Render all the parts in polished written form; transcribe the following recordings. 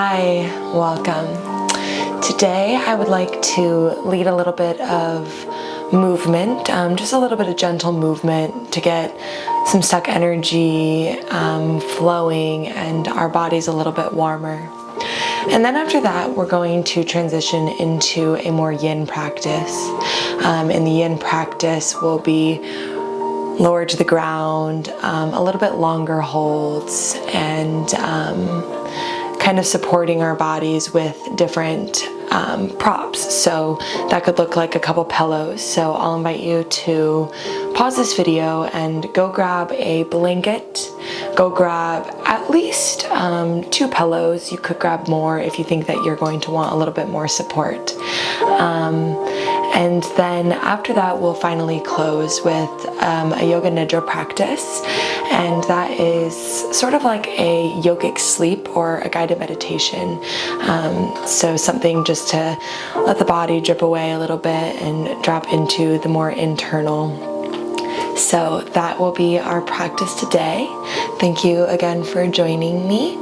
Hi, welcome. Today I would like to lead a little bit of movement, just a little bit of gentle movement to get some stuck energy flowing and our bodies a little bit warmer. And then after that, we're going to transition into a more yin practice. In the yin practice, we'll be lower to the ground, a little bit longer holds, and kind of supporting our bodies with different props. So that could look like a couple pillows. So I'll invite you to pause this video and go grab a blanket. Go grab at least 2 pillows. You could grab more if you think that you're going to want a little bit more support. And then after that, we'll finally close with a yoga nidra practice. And that is sort of like a yogic sleep or a guided meditation. So something just to let the body drip away a little bit and drop into the more internal. So that will be our practice today. Thank you again for joining me.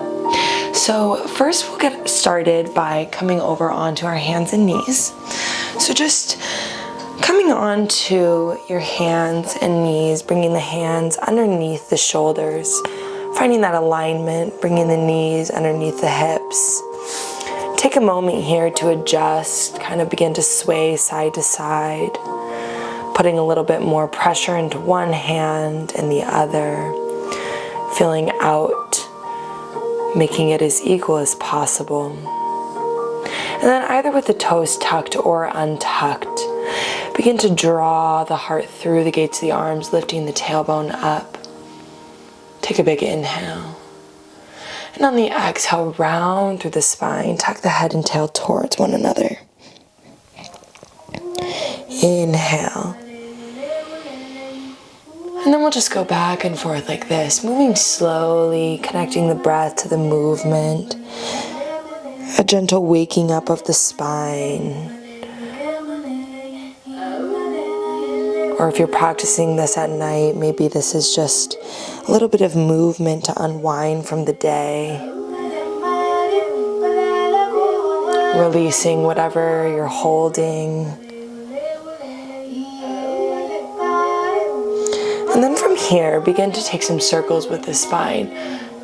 So first we'll get started by coming over onto our hands and knees. So just coming onto your hands and knees, bringing the hands underneath the shoulders, finding that alignment, bringing the knees underneath the hips. Take a moment here to adjust, kind of begin to sway side to side, putting a little bit more pressure into one hand and the other, feeling out, making it as equal as possible. And then either with the toes tucked or untucked, begin to draw the heart through the gates of the arms, lifting the tailbone up. Take a big inhale. And on the exhale, round through the spine, tuck the head and tail towards one another. Inhale. And then we'll just go back and forth like this, moving slowly, connecting the breath to the movement. A gentle waking up of the spine. Or if you're practicing this at night, maybe this is just a little bit of movement to unwind from the day. Releasing whatever you're holding. And then from here, begin to take some circles with the spine.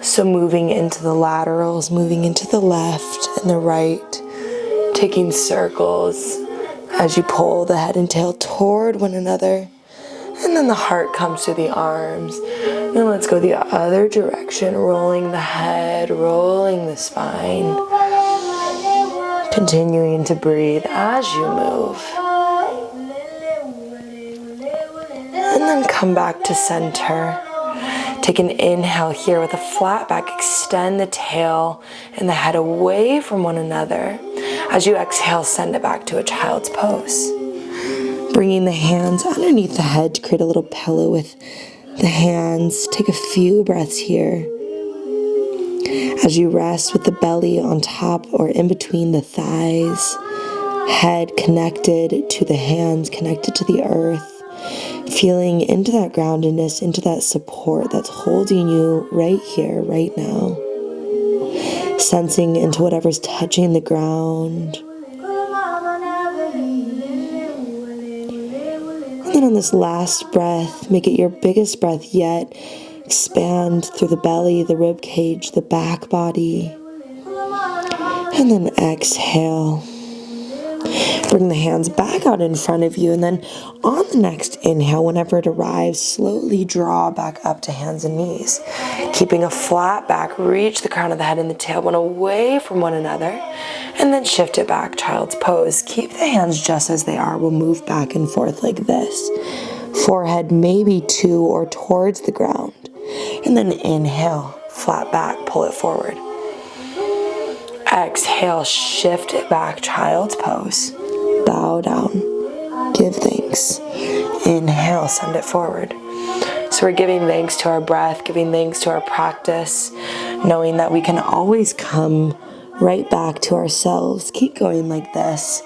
So moving into the laterals, moving into the left and the right, taking circles as you pull the head and tail toward one another. And then the heart comes to the arms. And let's go the other direction, rolling the head, rolling the spine. Continuing to breathe as you move. And then come back to center. Take an inhale here with a flat back. Extend the tail and the head away from one another. As you exhale, send it back to a child's pose. Bringing the hands underneath the head to create a little pillow with the hands. Take a few breaths here. As you rest with the belly on top or in between the thighs. Head connected to the hands, connected to the earth. Feeling into that groundedness, into that support that's holding you right here, right now. Sensing into whatever's touching the ground. And then on this last breath, make it your biggest breath yet. Expand through the belly, the rib cage, the back body. And then exhale. Bring the hands back out in front of you, and then on the next inhale, whenever it arrives, slowly draw back up to hands and knees. Keeping a flat back, reach the crown of the head and the tailbone away from one another, and then shift it back, child's pose. Keep the hands just as they are. We'll move back and forth like this. Forehead maybe to or towards the ground. And then inhale, flat back, pull it forward. Exhale, shift it back, child's pose. Bow down. Give thanks. Inhale, send it forward. So we're giving thanks to our breath, giving thanks to our practice, knowing that we can always come right back to ourselves. Keep going like this.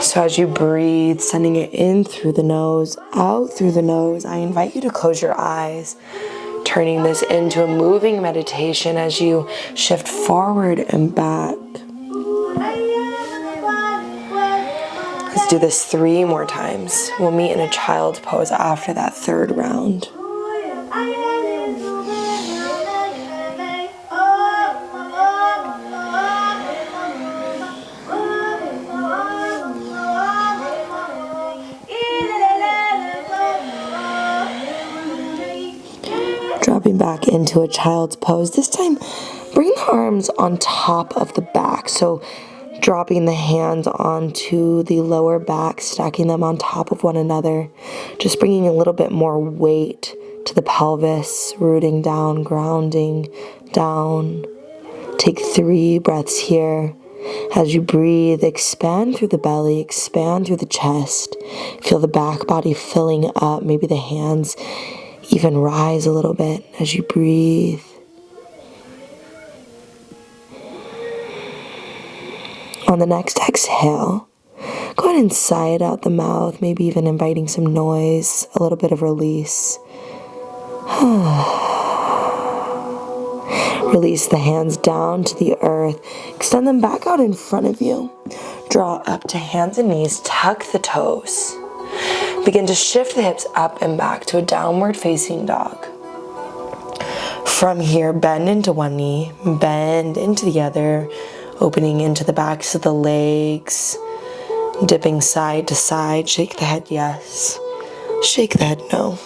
So as you breathe, sending it in through the nose, out through the nose, I invite you to close your eyes. turning this into a moving meditation as you shift forward and back. Let's do this 3 more times. We'll meet in a child's pose after that 3rd round. Dropping back into a child's pose. This time, bring the arms on top of the back. So dropping the hands onto the lower back, stacking them on top of one another. Just bringing a little bit more weight to the pelvis, rooting down, grounding down. Take 3 breaths here. As you breathe, expand through the belly, expand through the chest. Feel the back body filling up, maybe the hands even rise a little bit as you breathe. On the next exhale, go ahead and sigh it out the mouth, maybe even inviting some noise, a little bit of release. Release the hands down to the earth. Extend them back out in front of you. Draw up to hands and knees, tuck the toes. Begin to shift the hips up and back to a downward facing dog. From here, bend into one knee, bend into the other, opening into the backs of the legs, dipping side to side. Shake the head yes, shake the head no.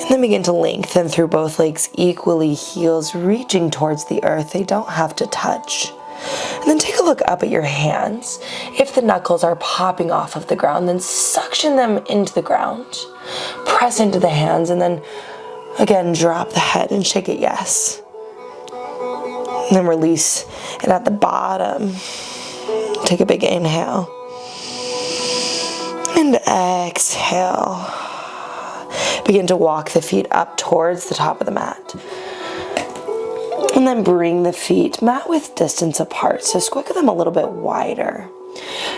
And then begin to lengthen through both legs equally, heels reaching towards the earth. They don't have to touch. And then take a look up at your hands. If the knuckles are popping off of the ground, then suction them into the ground. Press into the hands and then again drop the head and shake it yes. And then release it at the bottom. Take a big inhale. And exhale. Begin to walk the feet up towards the top of the mat. And then bring the feet mat width distance apart. So squiggle them a little bit wider.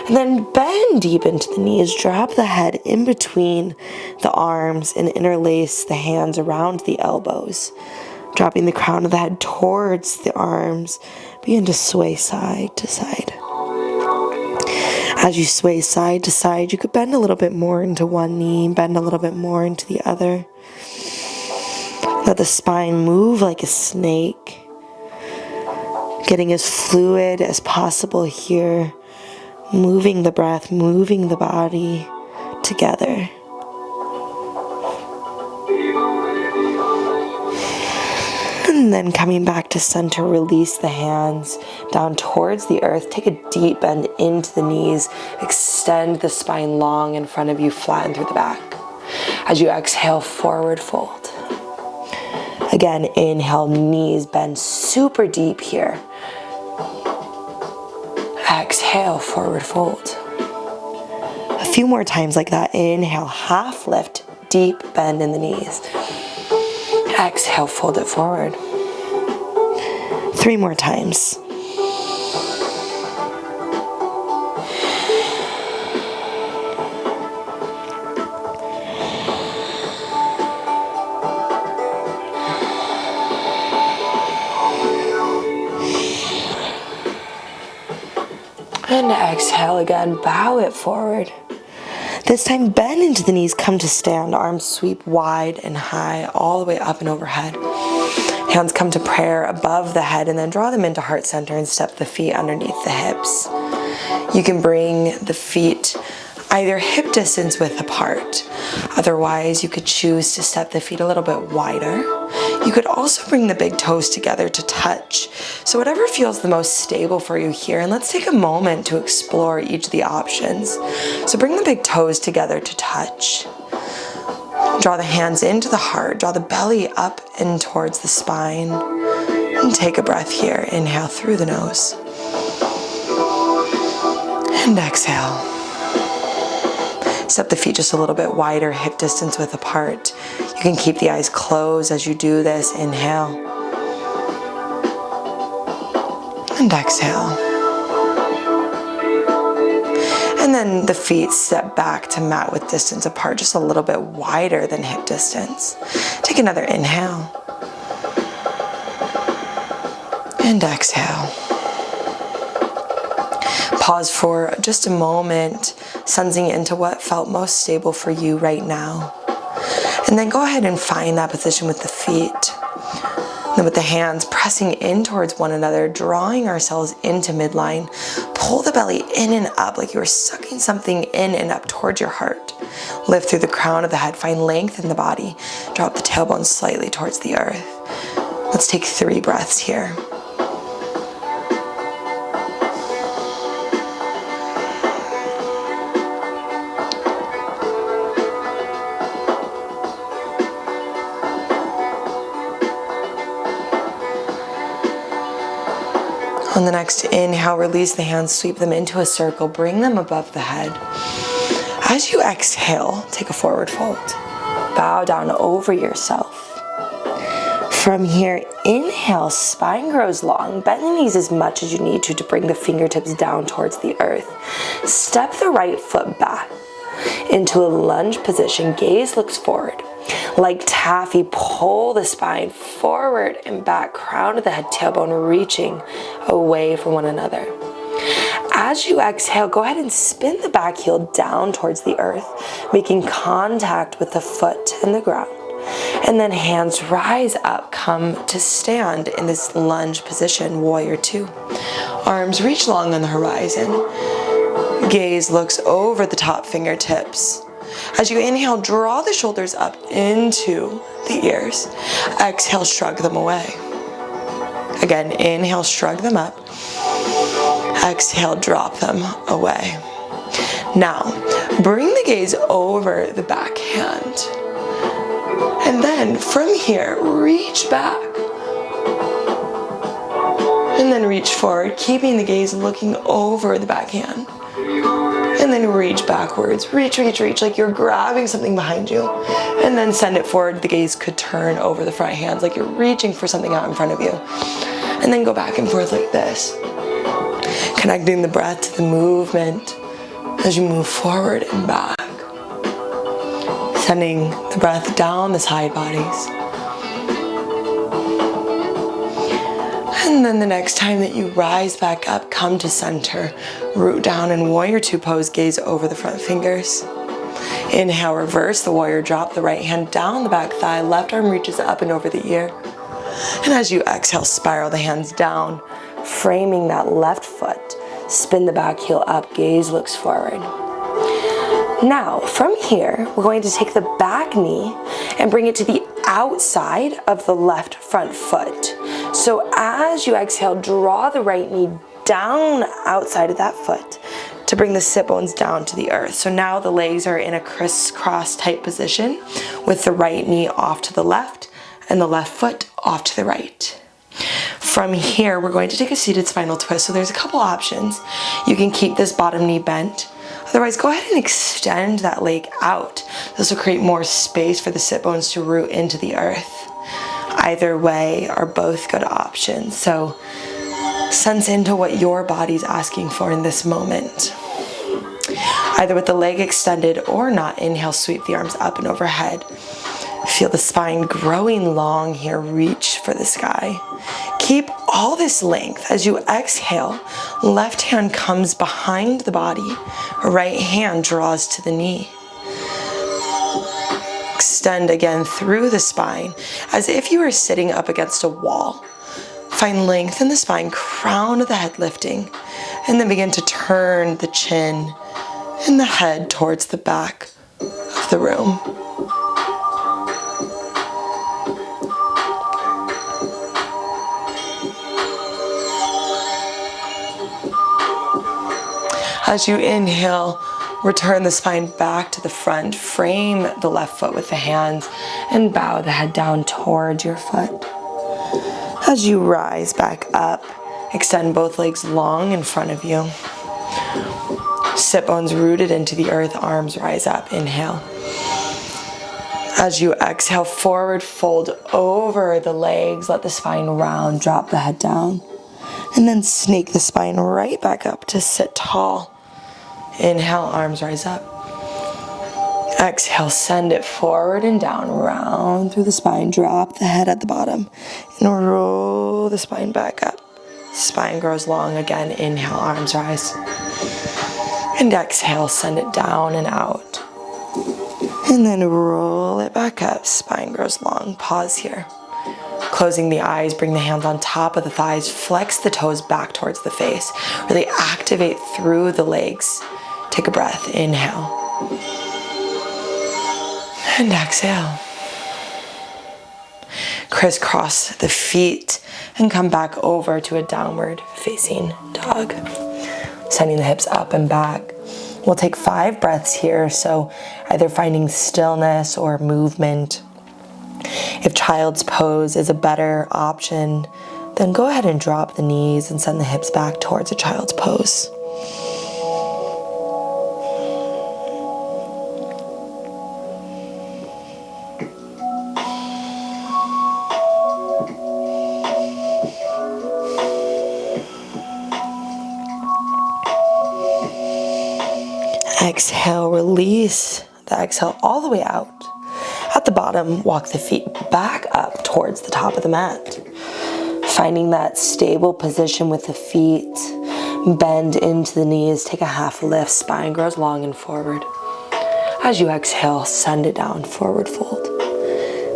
And then bend deep into the knees. Drop the head in between the arms and interlace the hands around the elbows. Dropping the crown of the head towards the arms. Begin to sway side to side. As you sway side to side, you could bend a little bit more into one knee, bend a little bit more into the other. Let the spine move like a snake. Getting as fluid as possible here. Moving the breath, moving the body together. And then coming back to center, release the hands down towards the earth. Take a deep bend into the knees. Extend the spine long in front of you, flatten through the back. As you exhale, forward fold. Again, inhale, knees bend super deep here. Exhale, forward fold. A few more times like that. Inhale, half lift, deep bend in the knees. Exhale, fold it forward. 3 more times. And exhale again, bow it forward. This time, bend into the knees, come to stand. Arms sweep wide and high, all the way up and overhead. Hands come to prayer above the head, and then draw them into heart center and step the feet underneath the hips. You can bring the feet either hip distance width apart. Otherwise, you could choose to step the feet a little bit wider. You could also bring the big toes together to touch. So whatever feels the most stable for you here, and let's take a moment to explore each of the options. So bring the big toes together to touch. Draw the hands into the heart, draw the belly up and towards the spine. And take a breath here. Inhale through the nose. And exhale. Step the feet just a little bit wider, hip distance width apart. You can keep the eyes closed as you do this. Inhale. And exhale. And then the feet step back to mat width distance apart, just a little bit wider than hip distance. Take another inhale. And exhale. Pause for just a moment, sensing into what felt most stable for you right now. And then go ahead and find that position with the feet. Then with the hands pressing in towards one another, drawing ourselves into midline. Pull the belly in and up like you are sucking something in and up towards your heart. Lift through the crown of the head, find length in the body. Drop the tailbone slightly towards the earth. Let's take 3 breaths here. On the next inhale, release the hands, sweep them into a circle, bring them above the head. As you exhale, take a forward fold. Bow down over yourself. From here, inhale, spine grows long. Bend the knees as much as you need to bring the fingertips down towards the earth. Step the right foot back into a lunge position. Gaze looks forward. Like taffy, pull the spine forward and back, crown of the head, tailbone reaching away from one another. As you exhale, go ahead and spin the back heel down towards the earth, making contact with the foot and the ground. And then hands rise up, come to stand in this lunge position, warrior 2. Arms reach long on the horizon. Gaze looks over the top fingertips. As you inhale, draw the shoulders up into the ears. Exhale, shrug them away. Again, inhale, shrug them up. Exhale, drop them away. Now, bring the gaze over the back hand. And then from here, reach back. And then reach forward, keeping the gaze looking over the back hand. And then reach backwards, reach, like you're grabbing something behind you. And then send it forward. The gaze could turn over the front hands, like you're reaching for something out in front of you. And then go back and forth like this. Connecting the breath to the movement as you move forward and back. Sending the breath down the side bodies. And then the next time that you rise back up, come to center, root down in warrior 2 pose, gaze over the front fingers. Inhale, reverse the warrior, drop the right hand down the back thigh, left arm reaches up and over the ear. And as you exhale, spiral the hands down, framing that left foot. Spin the back heel up, gaze looks forward. Now, from here, we're going to take the back knee and bring it to the outside of the left front foot. So as you exhale, draw the right knee down outside of that foot to bring the sit bones down to the earth. So now the legs are in a crisscross type position with the right knee off to the left and the left foot off to the right. From here, we're going to take a seated spinal twist. So there's a couple options. You can keep this bottom knee bent. Otherwise, go ahead and extend that leg out. This will create more space for the sit bones to root into the earth. Either way are both good options. So sense into what your body's asking for in this moment. Either with the leg extended or not, inhale, sweep the arms up and overhead. Feel the spine growing long here, reach for the sky. Keep all this length. As you exhale, left hand comes behind the body, right hand draws to the knee. Extend again through the spine, as if you were sitting up against a wall. Find length in the spine, crown of the head lifting, and then begin to turn the chin and the head towards the back of the room. As you inhale, return the spine back to the front, frame the left foot with the hands, and bow the head down towards your foot. As you rise back up, extend both legs long in front of you. Sit bones rooted into the earth, arms rise up, inhale. As you exhale, forward fold over the legs, let the spine round, drop the head down. And then snake the spine right back up to sit tall. Inhale, arms rise up. Exhale, send it forward and down, round through the spine. Drop the head at the bottom and roll the spine back up. Spine grows long again. Inhale, arms rise. And exhale, send it down and out. And then roll it back up. Spine grows long. Pause here. Closing the eyes, bring the hands on top of the thighs. Flex the toes back towards the face. Really activate through the legs. Take a breath. Inhale. And exhale. Crisscross the feet and come back over to a downward facing dog. Sending the hips up and back. We'll take 5 breaths here, so either finding stillness or movement. If child's pose is a better option, then go ahead and drop the knees and send the hips back towards a child's pose. Exhale, release the exhale all the way out. At the bottom, walk the feet back up towards the top of the mat. Finding that stable position with the feet. Bend into the knees, take a half lift, spine grows long and forward. As you exhale, send it down, forward fold.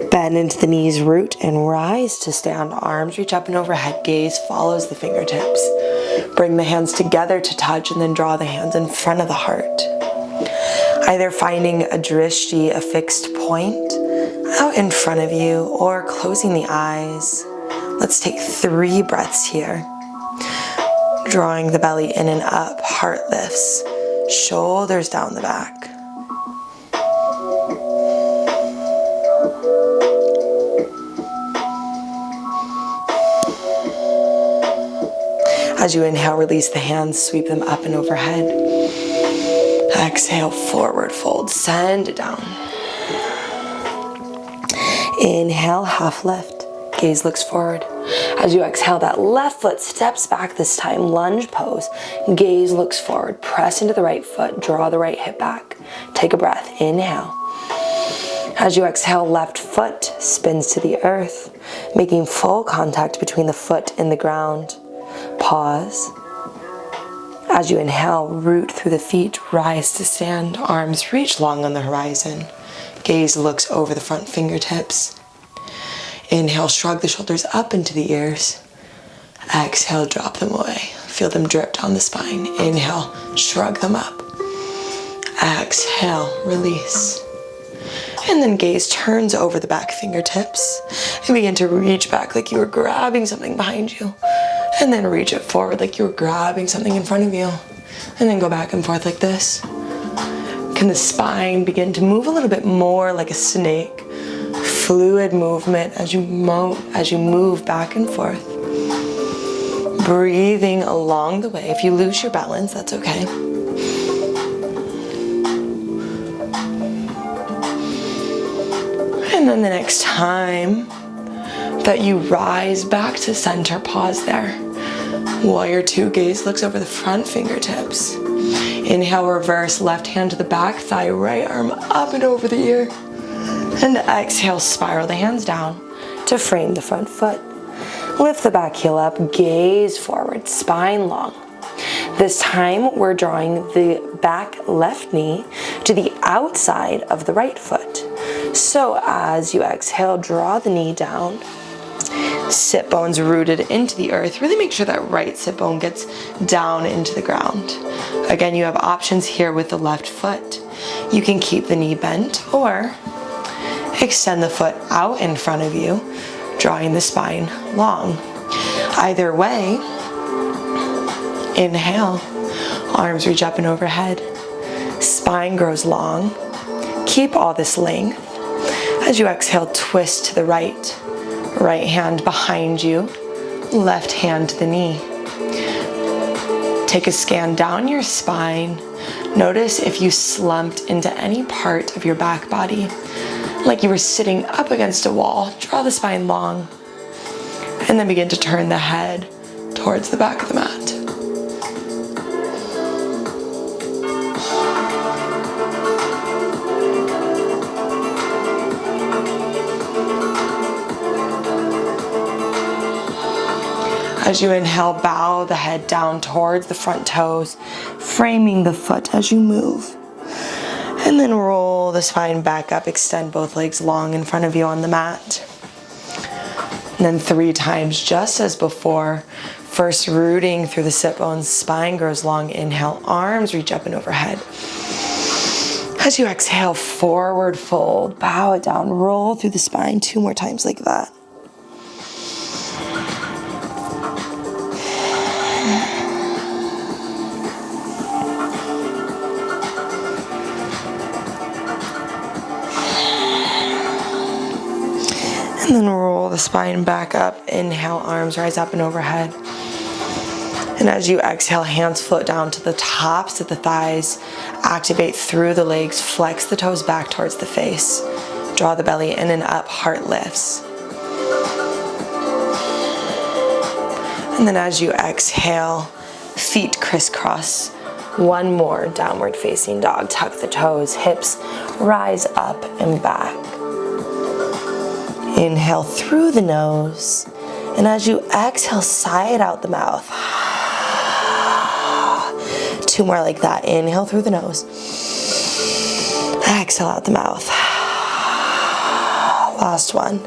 Bend into the knees, root and rise to stand. Arms reach up and overhead, gaze follows the fingertips. Bring the hands together to touch and then draw the hands in front of the heart. Either finding a drishti, a fixed point, out in front of you, or closing the eyes. Let's take 3 breaths here. Drawing the belly in and up, heart lifts, shoulders down the back. As you inhale, release the hands, sweep them up and overhead. Exhale, forward fold, send it down. Inhale, half lift, gaze looks forward. As you exhale, that left foot steps back this time, lunge pose. Gaze looks forward, press into the right foot, draw the right hip back. Take a breath, inhale. As you exhale, left foot spins to the earth, making full contact between the foot and the ground. Pause. As you inhale, root through the feet, rise to stand, arms reach long on the horizon. Gaze looks over the front fingertips. Inhale, shrug the shoulders up into the ears. Exhale, drop them away. Feel them drip down the spine. Inhale, shrug them up. Exhale, release. And then gaze turns over the back fingertips and begin to reach back like you were grabbing something behind you. And then reach it forward like you were grabbing something in front of you. And then go back and forth like this. Can the spine begin to move a little bit more like a snake? Fluid movement as you move back and forth. Breathing along the way. If you lose your balance, that's okay. And then the next time that you rise back to center, pause there. Warrior 2, gaze looks over the front fingertips. Inhale, reverse, left hand to the back thigh, right arm up and over the ear. And exhale, spiral the hands down to frame the front foot. Lift the back heel up, gaze forward, spine long. This time we're drawing the back left knee to the outside of the right foot. So as you exhale, draw the knee down. Sit bones rooted into the earth. Really make sure that right sit bone gets down into the ground. Again, you have options here with the left foot. You can keep the knee bent or extend the foot out in front of you, drawing the spine long. Either way, inhale, arms reach up and overhead. Spine grows long. Keep all this length. As you exhale, twist to the right. Right hand behind you, left hand to the knee. Take a scan down your spine. Notice if you slumped into any part of your back body, like you were sitting up against a wall. Draw the spine long, and then begin to turn the head towards the back of the mat. As you inhale, bow the head down towards the front toes, framing the foot as you move. And then roll the spine back up, extend both legs long in front of you on the mat. And then 3 times, just as before. First, rooting through the sit bones, spine grows long. Inhale, arms reach up and overhead. As you exhale, forward fold, bow it down, roll through the spine 2 more times like that. And then roll the spine back up. Inhale, arms rise up and overhead. And as you exhale, hands float down to the tops of the thighs. Activate through the legs. Flex the toes back towards the face. Draw the belly in and up. Heart lifts. And then as you exhale, feet crisscross. 1 more, downward facing dog. Tuck the toes, hips rise up and back. Inhale through the nose, and as you exhale, sigh it out the mouth. 2 more like that. Inhale through the nose. Exhale out the mouth. Last one.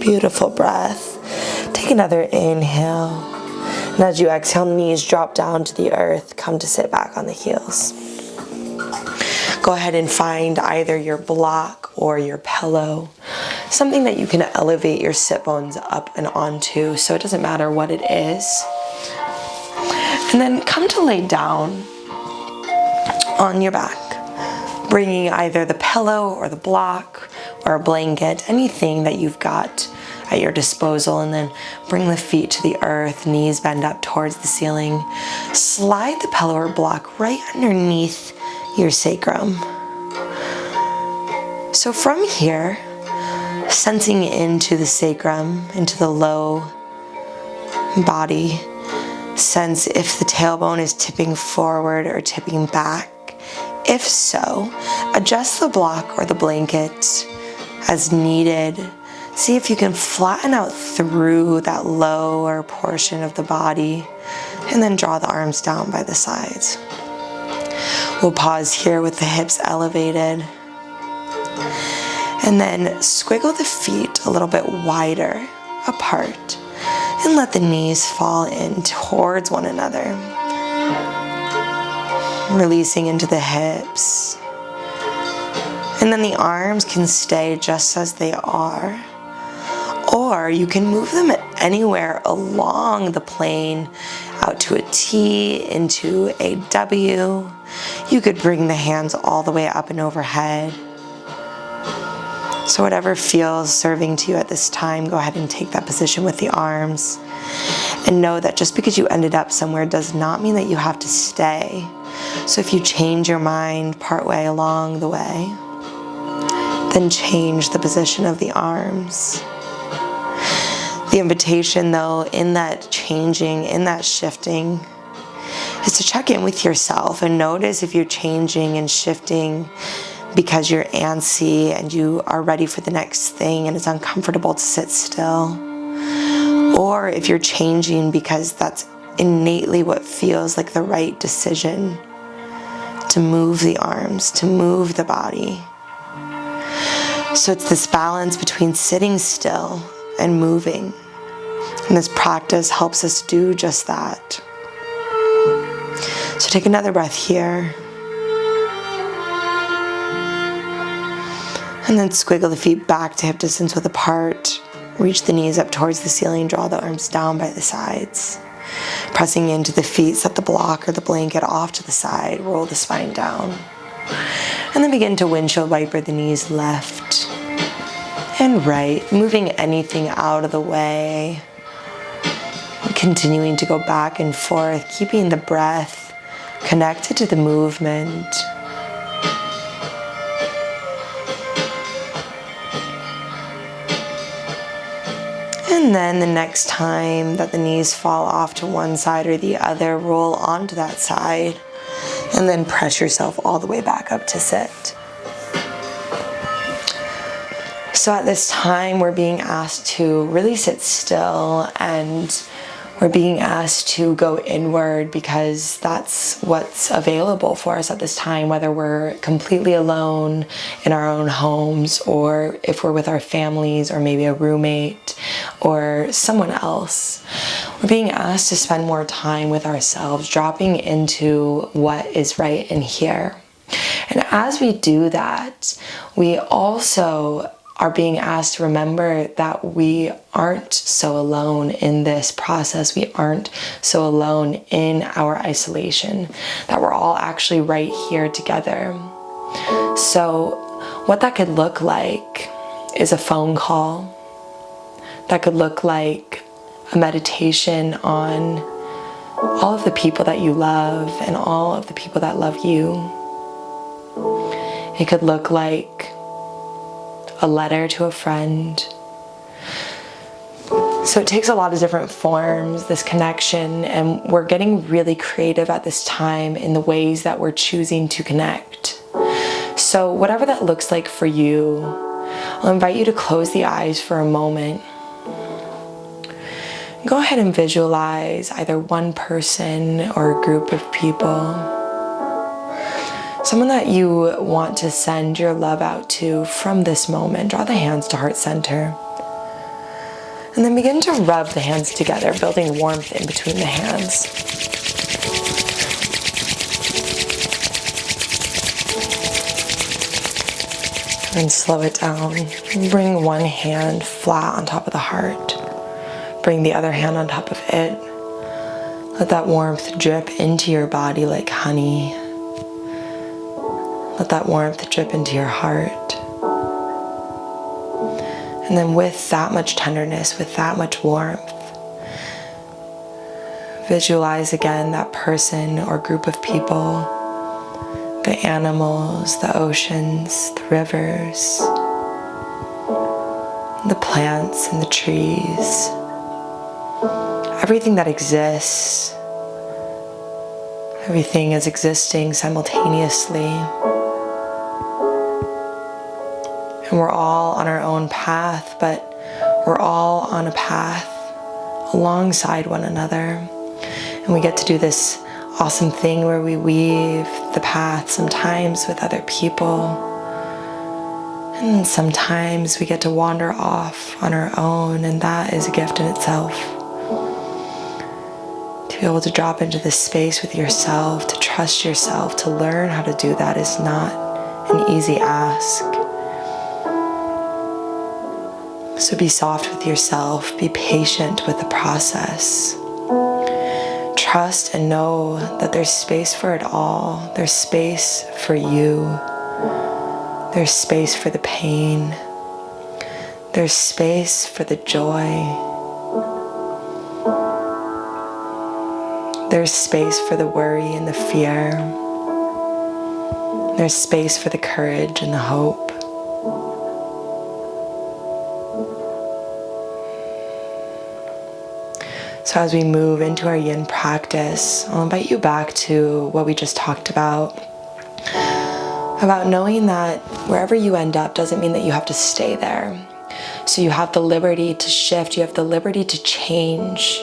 Beautiful breath. Take another inhale. And as you exhale, knees drop down to the earth. Come to sit back on the heels. Go ahead and find either your block or your pillow, something that you can elevate your sit bones up and onto, so it doesn't matter what it is. And then come to lay down on your back, bringing either the pillow or the block or a blanket, anything that you've got at your disposal, and then bring the feet to the earth, knees bend up towards the ceiling. Slide the pillow or block right underneath your sacrum. So from here, sensing into the sacrum, into the low body, sense if the tailbone is tipping forward or tipping back. If so, adjust the block or the blanket as needed. See if you can flatten out through that lower portion of the body, and then draw the arms down by the sides. We'll pause here with the hips elevated. And then squiggle the feet a little bit wider apart and let the knees fall in towards one another. Releasing into the hips. And then the arms can stay just as they are. Or you can move them anywhere along the plane, out to a T, into a W. You could bring the hands all the way up and overhead. So whatever feels serving to you at this time, go ahead and take that position with the arms. And know that just because you ended up somewhere does not mean that you have to stay. So if you change your mind partway along the way, then change the position of the arms. The invitation, though, in that changing, in that shifting, is to check in with yourself and notice if you're changing and shifting because you're antsy and you are ready for the next thing and it's uncomfortable to sit still. Or if you're changing because that's innately what feels like the right decision to move the arms, to move the body. So it's this balance between sitting still and moving. And this practice helps us do just that. So take another breath here. And then squiggle the feet back to hip distance width apart. Reach the knees up towards the ceiling. Draw the arms down by the sides. Pressing into the feet, set the block or the blanket off to the side. Roll the spine down. And then begin to windshield wiper the knees left and right. Moving anything out of the way. Continuing to go back and forth, keeping the breath connected to the movement. And then the next time that the knees fall off to one side or the other, roll onto that side and then press yourself all the way back up to sit. So at this time, we're being asked to really sit still, and we're being asked to go inward because that's what's available for us at this time, whether we're completely alone in our own homes, or if we're with our families, or maybe a roommate or someone else. We're being asked to spend more time with ourselves, dropping into what is right in here. And as we do that, we also are being asked to remember that we aren't so alone in this process. We aren't so alone in our isolation, that we're all actually right here together. So what that could look like is a phone call. That could look like a meditation on all of the people that you love and all of the people that love you. It could look like a letter to a friend. So it takes a lot of different forms, this connection, and we're getting really creative at this time in the ways that we're choosing to connect. So whatever that looks like for you, I'll invite you to close the eyes for a moment. Go ahead and visualize either one person or a group of people. Someone that you want to send your love out to from this moment. Draw the hands to heart center. And then begin to rub the hands together, building warmth in between the hands. And slow it down. Bring one hand flat on top of the heart. Bring the other hand on top of it. Let that warmth drip into your body like honey. Let that warmth drip into your heart. And then with that much tenderness, with that much warmth, visualize again that person or group of people, the animals, the oceans, the rivers, the plants and the trees, everything that exists. Everything is existing simultaneously. And we're all on our own path, but we're all on a path alongside one another. And we get to do this awesome thing where we weave the path sometimes with other people. And sometimes we get to wander off on our own, and that is a gift in itself. To be able to drop into this space with yourself, to trust yourself, to learn how to do that is not an easy ask. So be soft with yourself, be patient with the process. Trust and know that there's space for it all. There's space for you. There's space for the pain. There's space for the joy. There's space for the worry and the fear. There's space for the courage and the hope. So as we move into our yin practice, I'll invite you back to what we just talked about knowing that wherever you end up doesn't mean that you have to stay there. So you have the liberty to shift, you have the liberty to change.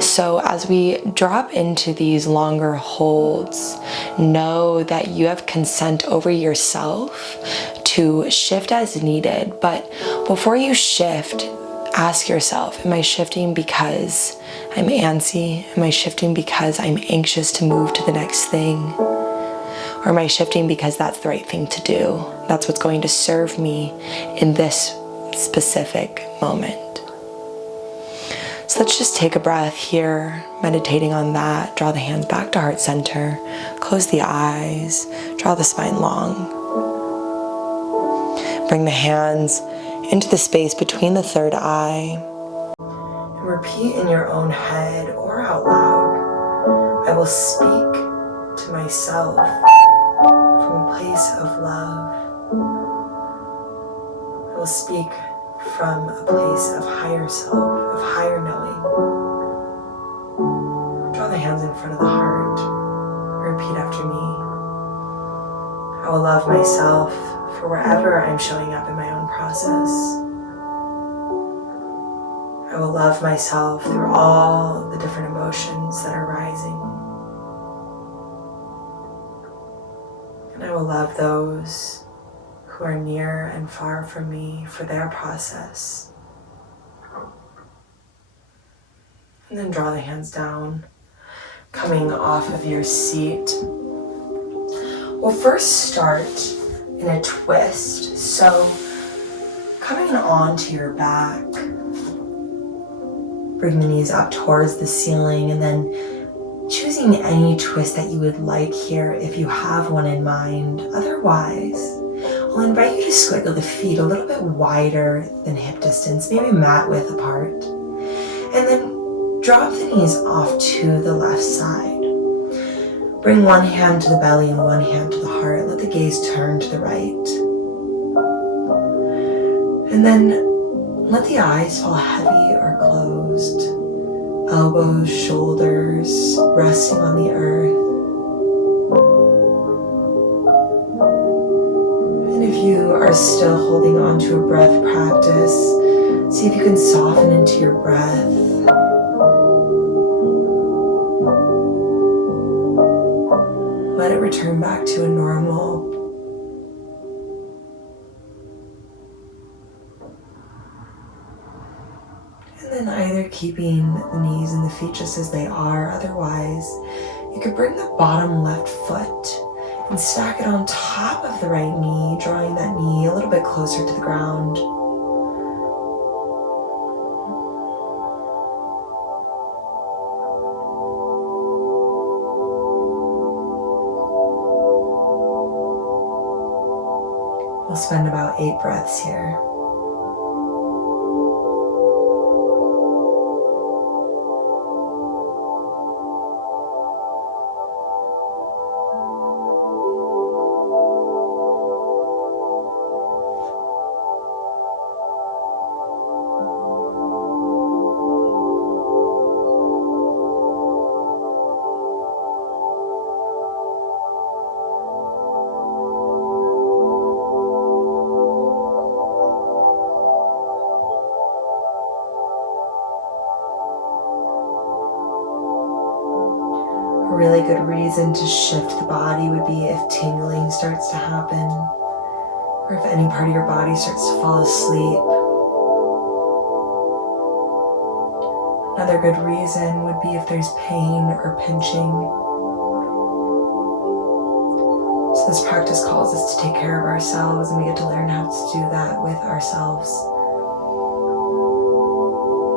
So as we drop into these longer holds, know that you have consent over yourself to shift as needed. But before you shift, ask yourself, am I shifting because I'm antsy? Am I shifting because I'm anxious to move to the next thing? Or am I shifting because that's the right thing to do? That's what's going to serve me in this specific moment. So let's just take a breath here, meditating on that. Draw the hands back to heart center. Close the eyes. Draw the spine long. Bring the hands into the space between the third eye. And repeat in your own head or out loud. I will speak to myself from a place of love. I will speak from a place of higher self, of higher knowing. Draw the hands in front of the heart. Repeat after me. I will love myself for wherever I'm showing up in my own process. I will love myself through all the different emotions that are rising. And I will love those who are near and far from me for their process. And then draw the hands down, coming off of your seat. We'll first start in a twist. So coming onto your back, bring the knees up towards the ceiling, and then choosing any twist that you would like here if you have one in mind. Otherwise, I'll invite you to squiggle the feet a little bit wider than hip distance, maybe mat width apart. And then drop the knees off to the left side. Bring one hand to the belly and one hand to the heart. Let the gaze turn to the right. And then let the eyes fall heavy or closed. Elbows, shoulders resting on the earth. And if you are still holding on to a breath practice, see if you can soften into your breath. Let it return back to a normal. And then either keeping the knees and the feet just as they are, otherwise you could bring the bottom left foot and stack it on top of the right knee, drawing that knee a little bit closer to the ground. We'll spend about 8 breaths here. A really good reason to shift the body would be if tingling starts to happen, or if any part of your body starts to fall asleep. Another good reason would be if there's pain or pinching. So this practice calls us to take care of ourselves, and we get to learn how to do that with ourselves.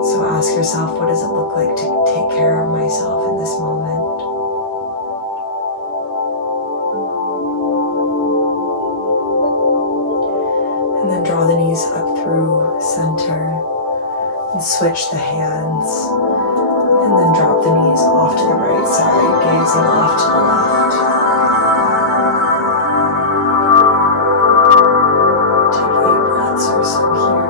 So ask yourself, what does it look like to take care of myself in this moment? And then draw the knees up through center and switch the hands. And then drop the knees off to the right side, gazing off to the left. Take 8 breaths or so here.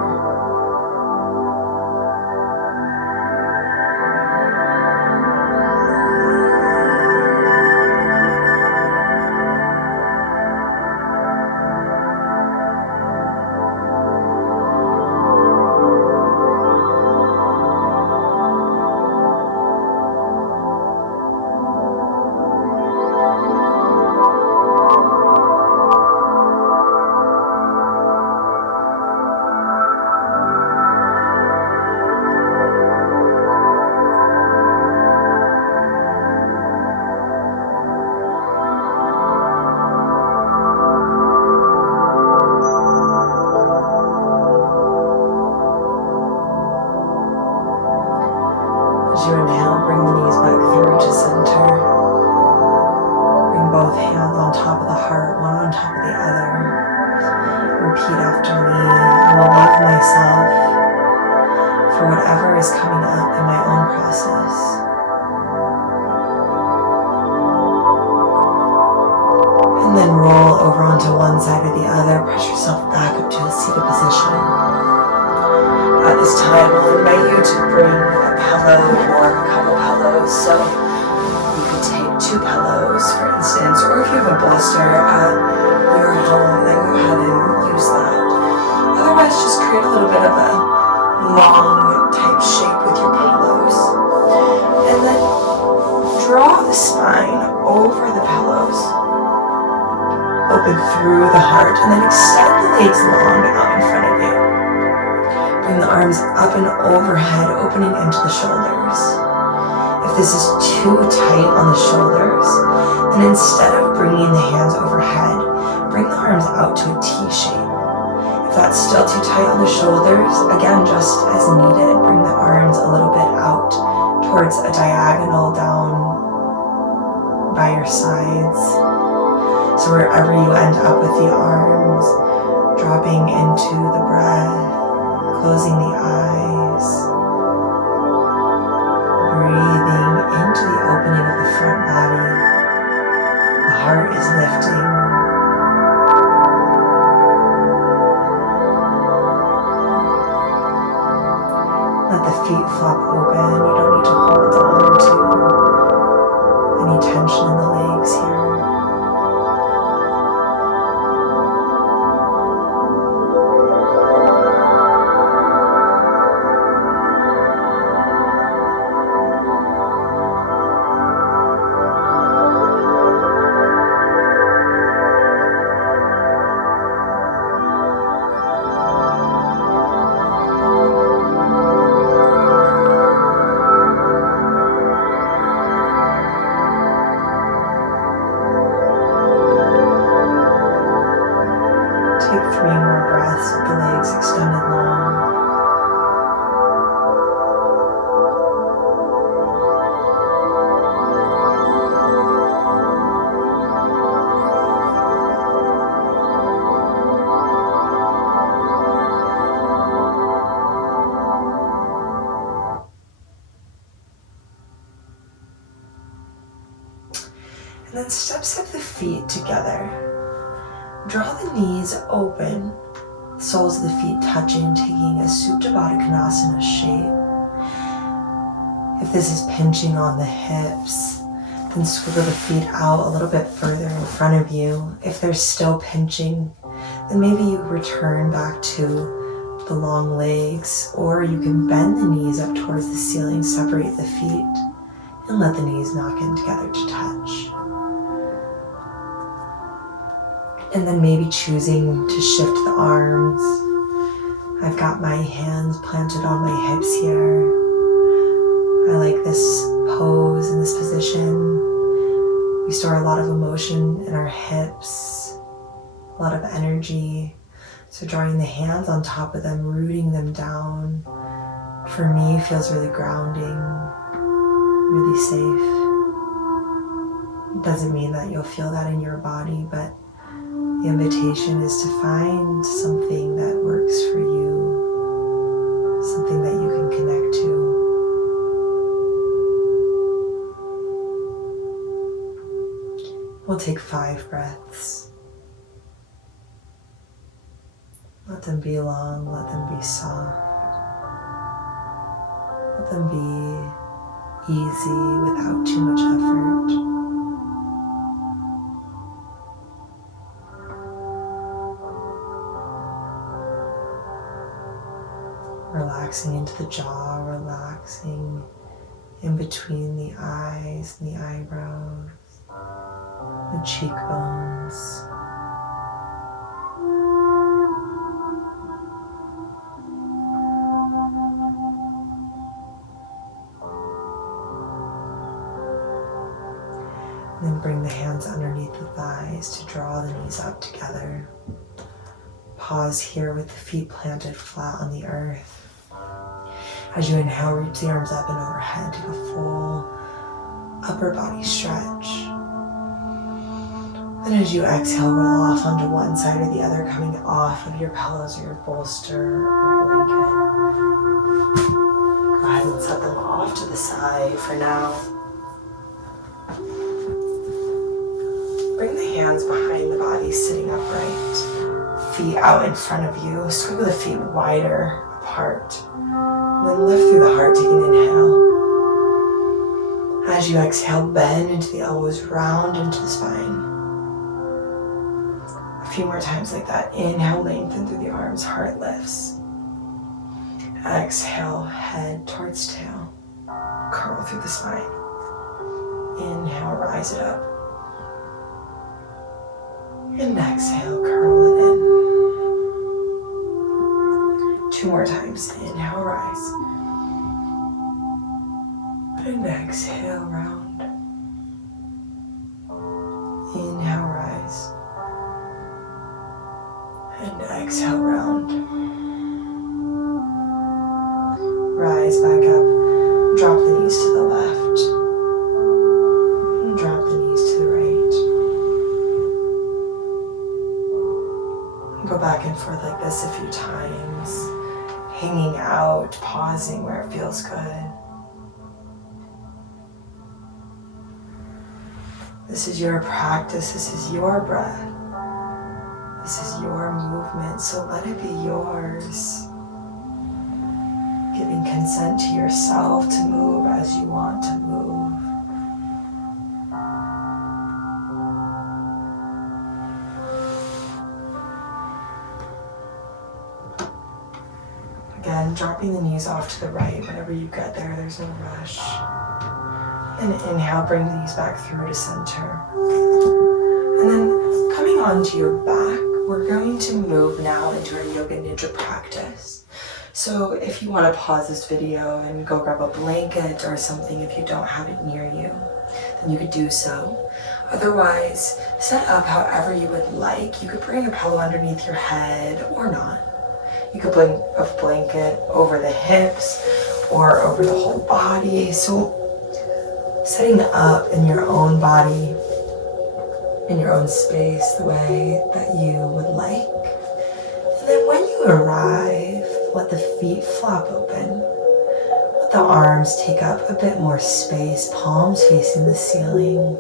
As you inhale, bring the knees back through to center. Bring both hands on top of the heart, one on top of the other. Repeat after me. I will love myself for whatever is coming up in my own process. And then roll over onto one side or the other. Press yourself back up to a seated position. At this time, I'll invite you to bring a pillow or a couple pillows. So you could take 2 pillows, for instance, or if you have a bolster at your home, then go ahead and otherwise just create a little bit of a long type shape with your pillows. And then draw the spine over the pillows, open through the heart, and then extend the legs long out in front of you. Bring the arms up and overhead, opening into the shoulders. If this is too tight on the shoulders, then instead of bringing the hands overhead, bring the arms out to a T shape. If that's still too tight on the shoulders, again, just as needed, bring the arms a little bit out towards a diagonal down by your sides. So wherever you end up with the arms, dropping into the breath, closing the eyes, breathing into the opening of the front body. The heart is lifting. Let the feet flop open. You don't need to hold on to any tension in the legs here. Take 3 more breaths with the legs extended long. And then step the feet together. Draw the knees open, soles of the feet touching, taking a Supta Baddha Konasana shape. If this is pinching on the hips, then squiggle the feet out a little bit further in front of you. If they're still pinching, then maybe you return back to the long legs, or you can bend the knees up towards the ceiling, separate the feet, and let the knees knock in together to touch. And then maybe choosing to shift the arms. I've got my hands planted on my hips here. I like this pose and this position. We store a lot of emotion in our hips, a lot of energy. So drawing the hands on top of them, rooting them down, for me feels really grounding, really safe. It doesn't mean that you'll feel that in your body, but the invitation is to find something that works for you, something that you can connect to. We'll take 5 breaths. Let them be long, let them be soft. Let them be easy without too much effort. Relaxing into the jaw, relaxing in between the eyes and the eyebrows, the cheekbones. And then bring the hands underneath the thighs to draw the knees up together. Pause here with the feet planted flat on the earth. As you inhale, reach the arms up and overhead, take a full upper body stretch. And as you exhale, roll off onto one side or the other, coming off of your pillows or your bolster or blanket. Go ahead and set them off to the side for now. Bring the hands behind the body, sitting upright. Feet out in front of you. Squiggle the feet wider apart. And then lift through the heart, take an inhale. As you exhale, bend into the elbows, round into the spine. A few more times like that. Inhale, lengthen through the arms, heart lifts. Exhale, head towards tail. Curl through the spine. Inhale, rise it up. And exhale, curl it in. 2 more times. Inhale, rise. And exhale, round. Inhale, rise. And exhale, round. Rise back up. Drop the knees to the left. And drop the knees to the right. Go back and forth like this a few times. Hanging out, pausing where it feels good. This is your practice. This is your breath. This is your movement, so let it be yours. Giving consent to yourself to move as you want to move. Again, dropping the knees off to the right whenever you get there. There's no rush. And inhale, bring the knees back through to center. And then coming onto your back, we're going to move now into our Yoga Nidra practice. So if you want to pause this video and go grab a blanket or something if you don't have it near you, then you could do so. Otherwise, set up however you would like. You could bring a pillow underneath your head or not. You could bring a blanket over the hips or over the whole body. So setting up in your own body, in your own space, the way that you would like. And then when you arrive, let the feet flop open. Let the arms take up a bit more space, palms facing the ceiling.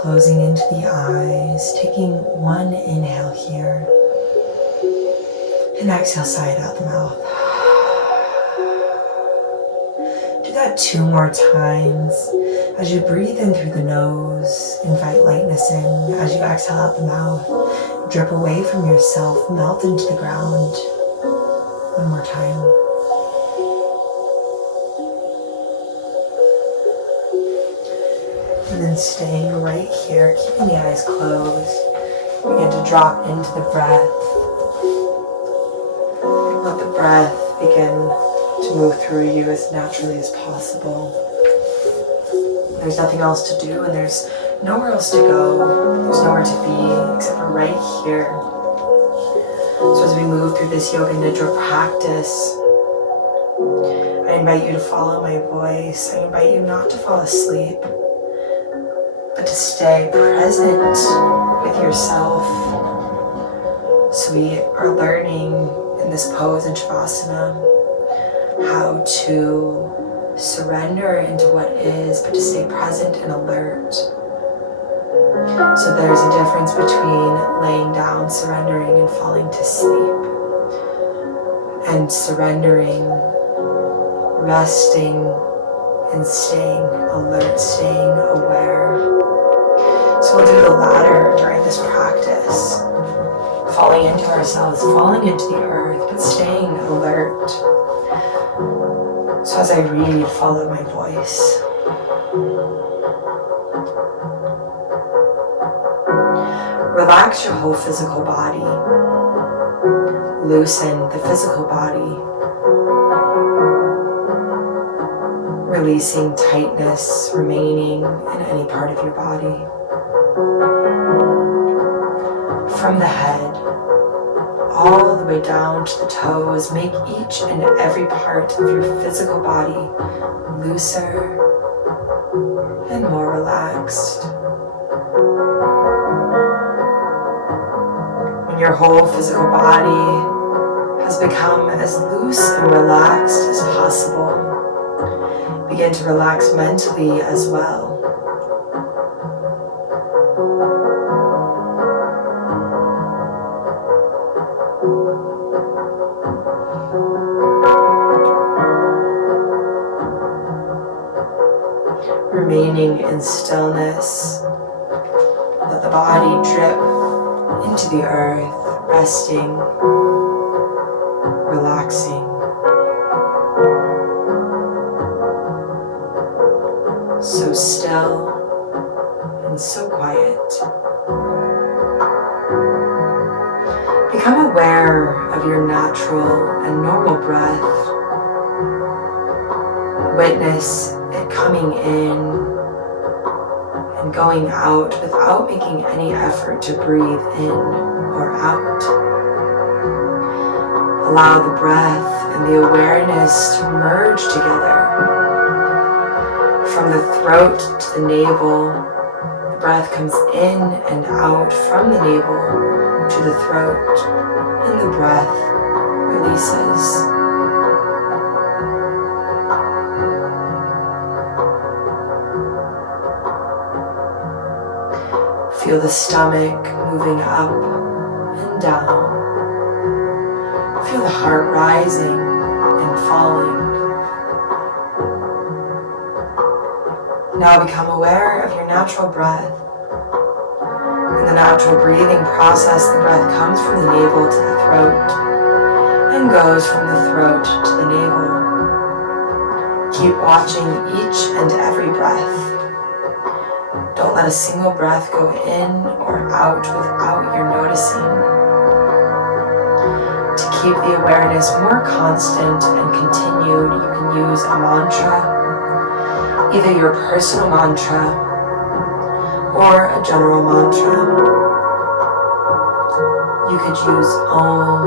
Closing into the eyes, taking one inhale here. And exhale, sigh it out the mouth. Do that 2 more times. As you breathe in through the nose, invite lightness in. As you exhale out the mouth, drip away from yourself, melt into the ground. 1 more time. And then staying right here, keeping the eyes closed. Begin to drop into the breath. Let the breath begin to move through you as naturally as possible. There's nothing else to do and there's nowhere else to go. There's nowhere to be except for right here. So as we move through this Yoga Nidra practice, I invite you to follow my voice. I invite you not to fall asleep, but to stay present with yourself. So we are learning in this pose in Shavasana how to surrender into what is, but to stay present and alert. So there's a difference between laying down, surrendering, and falling to sleep. And surrendering, resting, and staying alert, staying aware. So we'll do the latter during this practice. Falling into ourselves, falling into the earth, but staying alert. So as I read, follow my voice. Relax your whole physical body. Loosen the physical body. Releasing tightness remaining in any part of your body. From the head, all the way down to the toes, make each and every part of your physical body looser and more relaxed. When your whole physical body has become as loose and relaxed as possible, begin to relax mentally as well. Remaining in stillness, let the body body drip into the earth, resting, relaxing. So still and so quiet. Become aware of your natural and normal breath. Witness it coming in and going out without making any effort to breathe in or out. Allow the breath and the awareness to merge together. From the throat to the navel, the breath comes in and out from the navel to the throat, and the breath releases. Feel the stomach moving up and down. Feel the heart rising and falling. Now become aware of your natural breath. In the natural breathing process, the breath comes from the navel to the throat and goes from the throat to the navel. Keep watching each and every breath. Don't let a single breath go in or out without your noticing. To keep the awareness more constant and continued, you can use a mantra, either your personal mantra or a general mantra. You could use Om,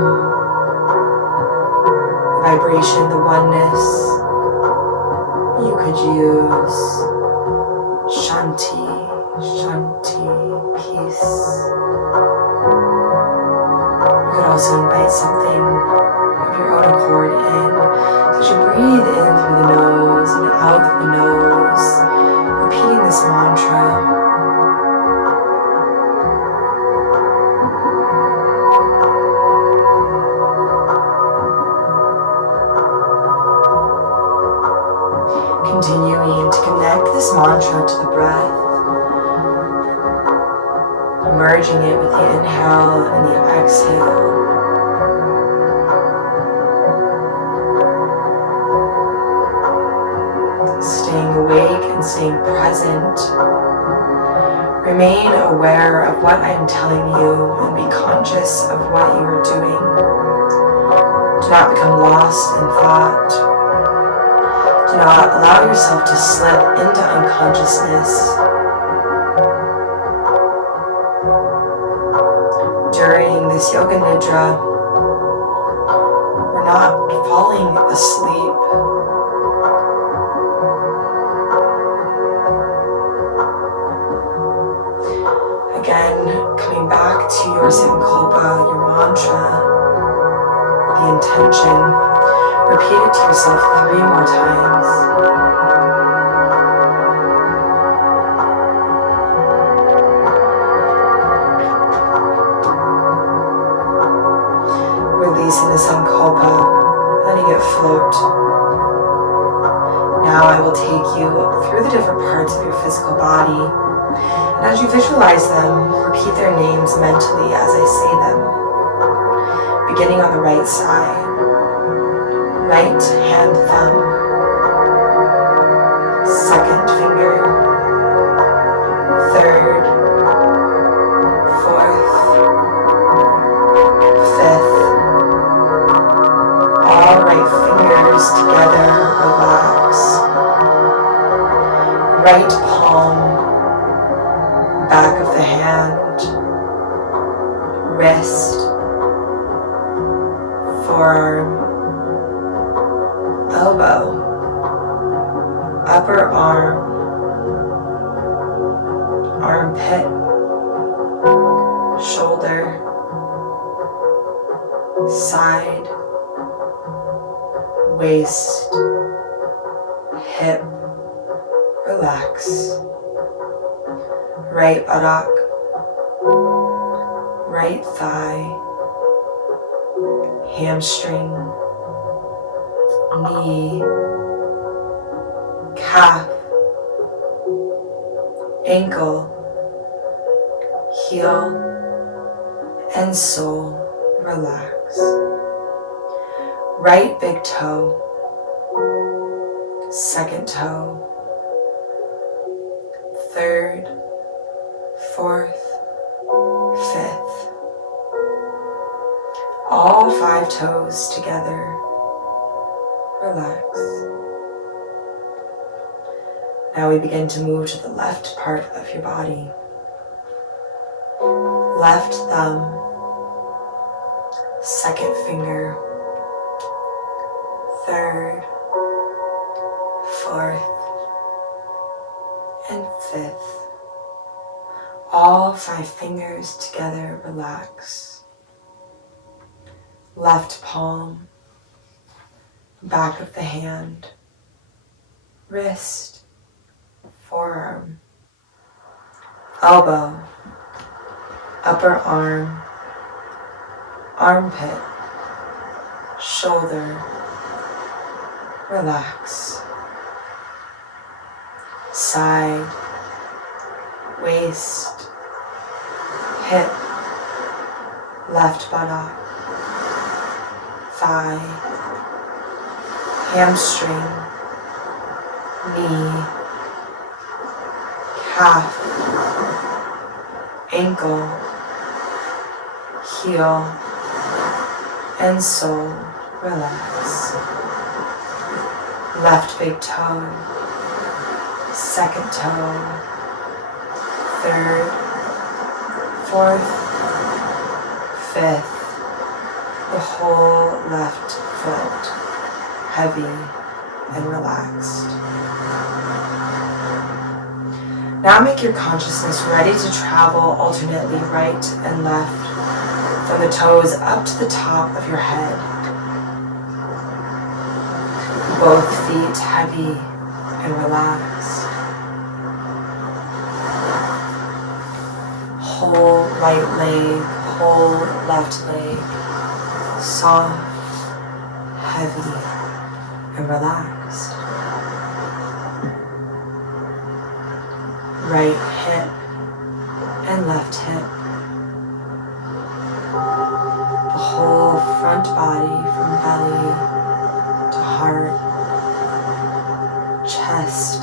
the vibration, the oneness. You could use Shanti, Shanti, peace. You could also invite something of your own accord in. So as you breathe in through the nose and out through the nose, repeating this mantra. Continuing to connect this mantra to the breath, merging it with the inhale and the exhale. Staying awake and staying present. Remain aware of what I am telling you and be conscious of what you are doing. Do not become lost in thought. Do not allow yourself to slip into unconsciousness. During this yoga nidra, we're not falling asleep. Again, coming back to your sankalpa, your mantra, the intention. Repeat it to yourself 3 more times. Releasing the sankalpa, letting it float. Now I will take you through the different parts of your physical body. And as you visualize them, repeat their names mentally as I say them. Beginning on the right side. Right hand thumb, second finger, third, fourth, fifth, all right fingers together, relax. Right palm, back of the hand, wrist, forearm, elbow, upper arm, armpit, shoulder, side, waist, hip, relax. Right buttock, right thigh, hamstring, knee, calf, ankle, heel, and sole relax. Right big toe, second toe, third, fourth, fifth. All 5 toes together. Relax. Now we begin to move to the left part of your body. Left thumb, second finger, third, fourth, and fifth. All 5 fingers together, relax. Left palm, back of the hand, wrist, forearm, elbow, upper arm, armpit, shoulder, relax. Side, waist, hip, left buttock, thigh, hamstring, knee, calf, ankle, heel, and sole, relax. Left big toe, second toe, third, fourth, fifth. The whole left foot, heavy and relaxed. Now make your consciousness ready to travel alternately right and left from the toes up to the top of your head. Both feet heavy and relaxed. Whole right leg, whole left leg, soft, heavy, and relaxed. Right hip and left hip. The whole front body from belly to heart, chest,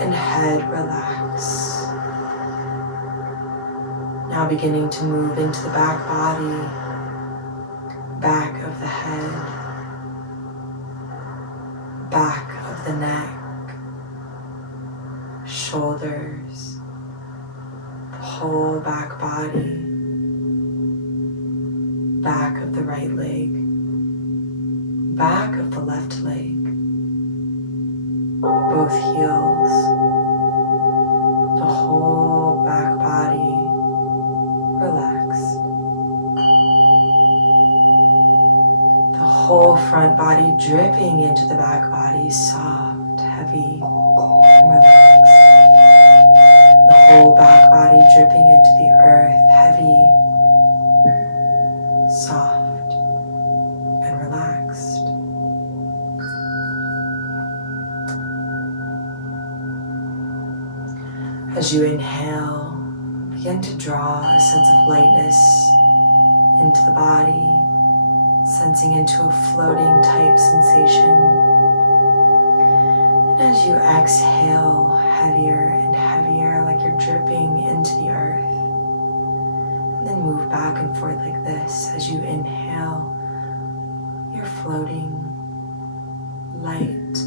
and head relax. Now beginning to move into the back body, back of the head, back of the neck, shoulders, the whole back body, back of the right leg, back of the left leg, both heels, the whole back body relaxed. The whole front body dripping into the back body, soft, heavy, and relaxed. The whole back body dripping into the earth, heavy, soft, and relaxed. As you inhale, begin to draw a sense of lightness into the body, sensing into a floating type sensation. And as you exhale, heavier and heavier, like you're dripping into the earth. And then move back and forth like this. As you inhale, you're floating, light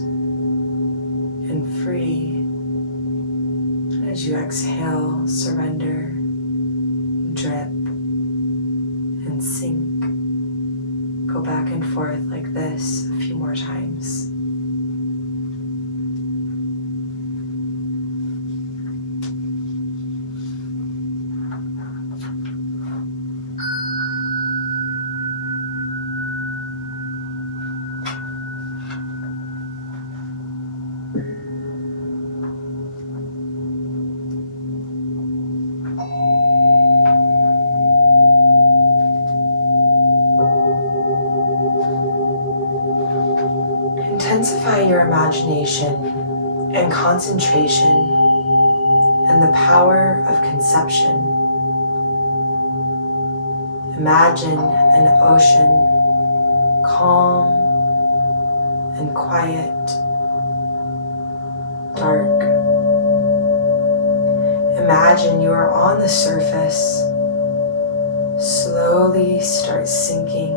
and free. And as you exhale, surrender, drip, and sink. Go back and forth like this a few more times. Intensify your imagination and concentration and the power of conception Imagine an ocean, calm and quiet, dark. Imagine you are on the surface. Slowly start sinking.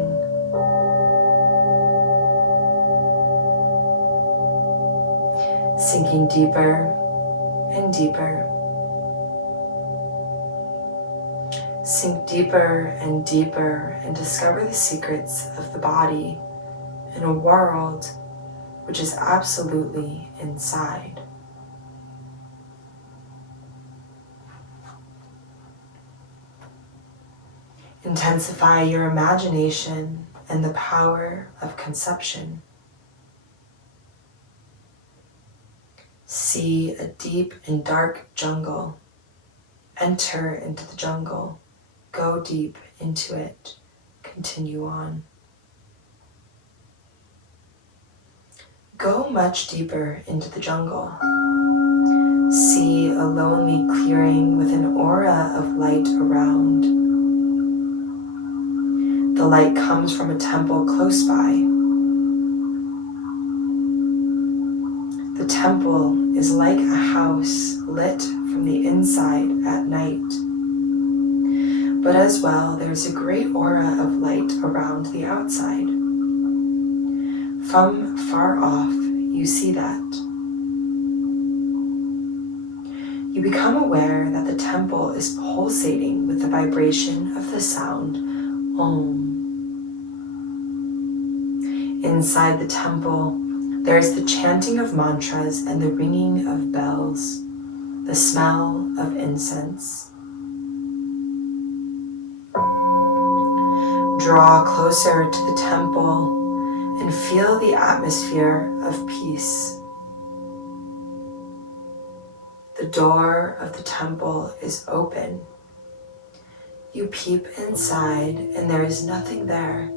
Sinking deeper and deeper. Sink deeper and deeper and discover the secrets of the body in a world which is absolutely inside. Intensify your imagination and the power of conception. See a deep and dark jungle. Enter into the jungle. Go deep into it. Continue on. Go much deeper into the jungle. See a lonely clearing with an aura of light around. The light comes from a temple close by. The temple is like a house lit from the inside at night. But as well, there's a great aura of light around the outside. From far off, you see that. You become aware that the temple is pulsating with the vibration of the sound Om. Inside the temple, there is the chanting of mantras and the ringing of bells, the smell of incense. Draw closer to the temple and feel the atmosphere of peace. The door of the temple is open. You peep inside and there is nothing there.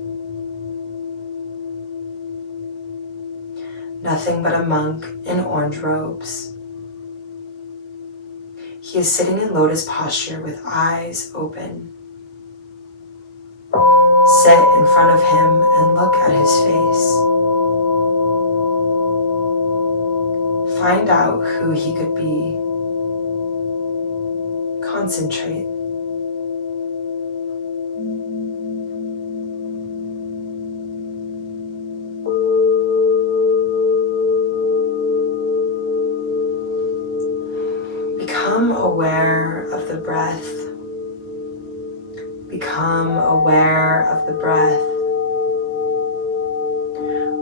Nothing but a monk in orange robes. He is sitting in lotus posture with eyes open. Sit in front of him and look at his face. Find out who he could be. Concentrate. Become aware of the breath. Become aware of the breath.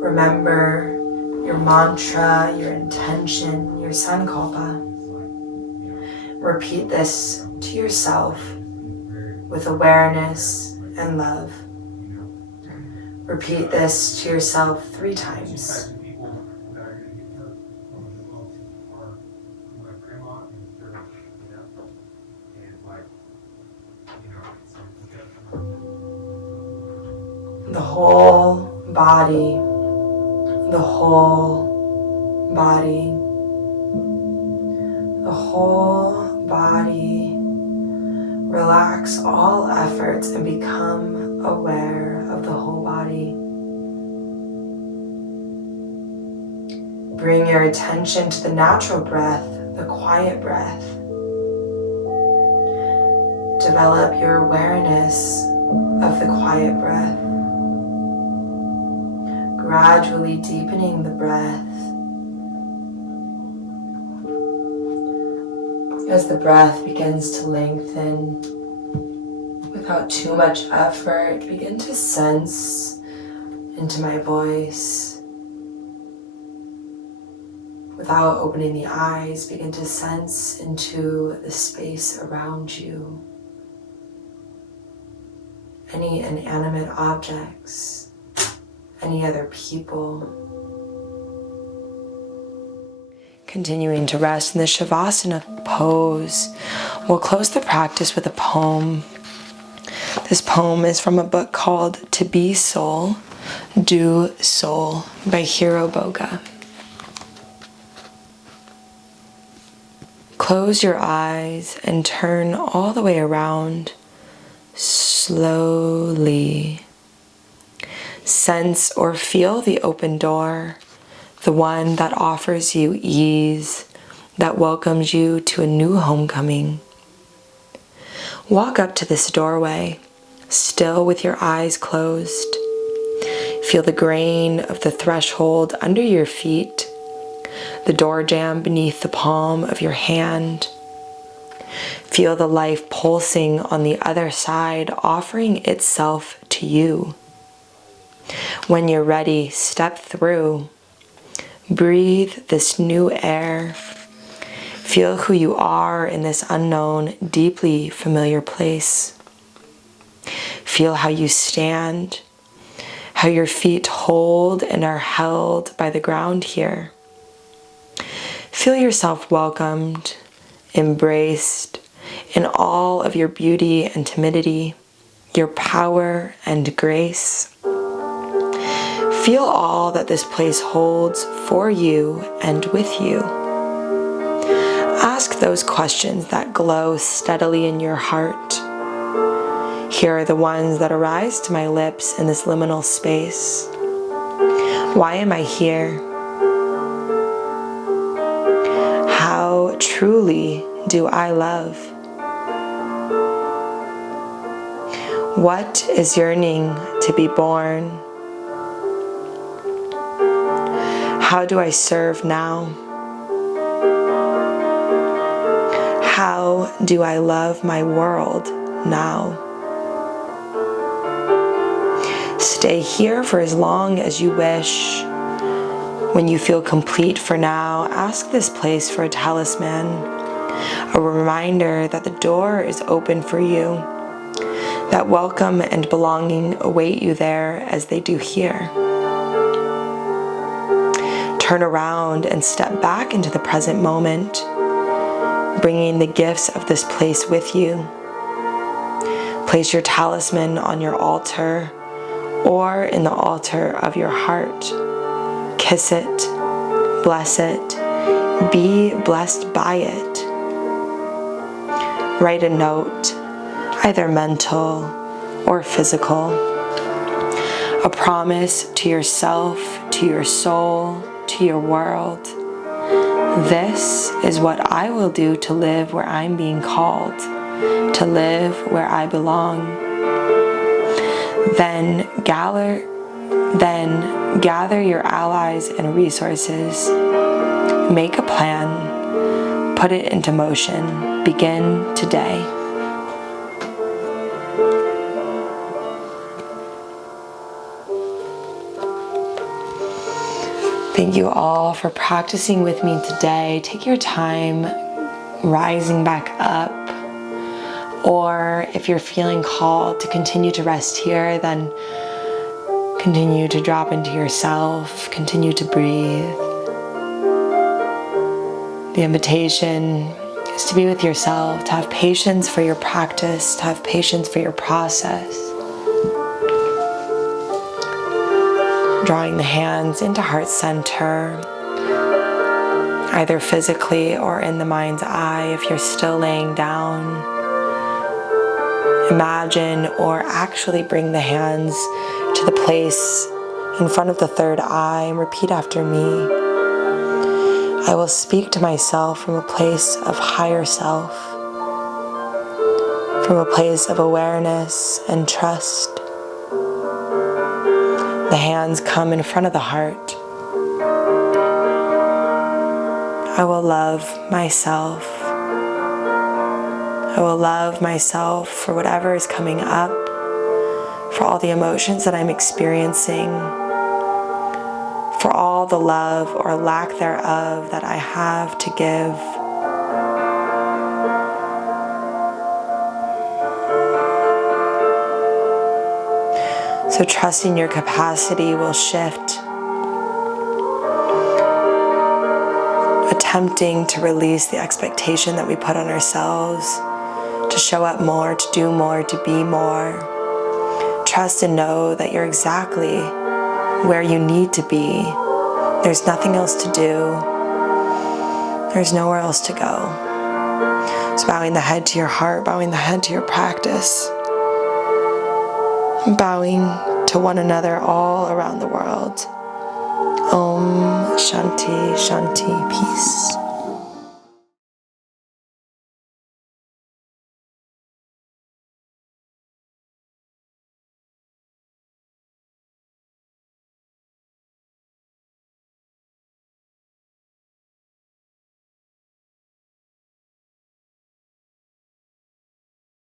Remember your mantra, your intention, your sankalpa. Repeat this to yourself with awareness and love. Repeat this to yourself 3 times. The whole body, the whole body, the whole body. Relax all efforts and become aware of the whole body. Bring your attention to the natural breath, the quiet breath. Develop your awareness of the quiet breath. Gradually deepening the breath. As the breath begins to lengthen, without too much effort, begin to sense into my voice. Without opening the eyes, begin to sense into the space around you. Any inanimate objects, any other people. Continuing to rest in the Shavasana pose, we'll close the practice with a poem. This poem is from a book called To Be Soul, Do Soul by Hiro Boga. Close your eyes and turn all the way around slowly. Sense or feel the open door, the one that offers you ease, that welcomes you to a new homecoming. Walk up to this doorway, still with your eyes closed. Feel the grain of the threshold under your feet, the door jamb beneath the palm of your hand. Feel the life pulsing on the other side, offering itself to you. When you're ready, step through. Breathe this new air. Feel who you are in this unknown, deeply familiar place. Feel how you stand, how your feet hold and are held by the ground here. Feel yourself welcomed, embraced in all of your beauty and timidity, your power and grace. Feel all that this place holds for you and with you. Ask those questions that glow steadily in your heart. Here are the ones that arise to my lips in this liminal space. Why am I here? How truly do I love? What is yearning to be born? How do I serve now? How do I love my world now? Stay here for as long as you wish. When you feel complete for now, ask this place for a talisman, a reminder that the door is open for you, that welcome and belonging await you there as they do here. Turn around and step back into the present moment, bringing the gifts of this place with you. Place your talisman on your altar or in the altar of your heart. Kiss it, bless it, be blessed by it. Write a note, either mental or physical, a promise to yourself, to your soul, to your world. This is what I will do to live where I'm being called, to live where I belong. Then gather your allies and resources. Make a plan, put it into motion. Begin today. Thank you all for practicing with me today. Take your time rising back up, or if you're feeling called to continue to rest here, then continue to drop into yourself, continue to breathe. The invitation is to be with yourself, to have patience for your practice, to have patience for your process. Drawing the hands into heart center, either physically or in the mind's eye if you're still laying down. Imagine or actually bring the hands to the place in front of the third eye and repeat after me. I will speak to myself from a place of higher self, from a place of awareness and trust. The hands come in front of the heart. I will love myself. I will love myself for whatever is coming up, for all the emotions that I'm experiencing, for all the love or lack thereof that I have to give. So trusting your capacity will shift. Attempting to release the expectation that we put on ourselves, to show up more, to do more, to be more. Trust and know that you're exactly where you need to be. There's nothing else to do. There's nowhere else to go. So bowing the head to your heart, bowing the head to your practice. bowing to one another all around the world. Om Shanti Shanti, peace.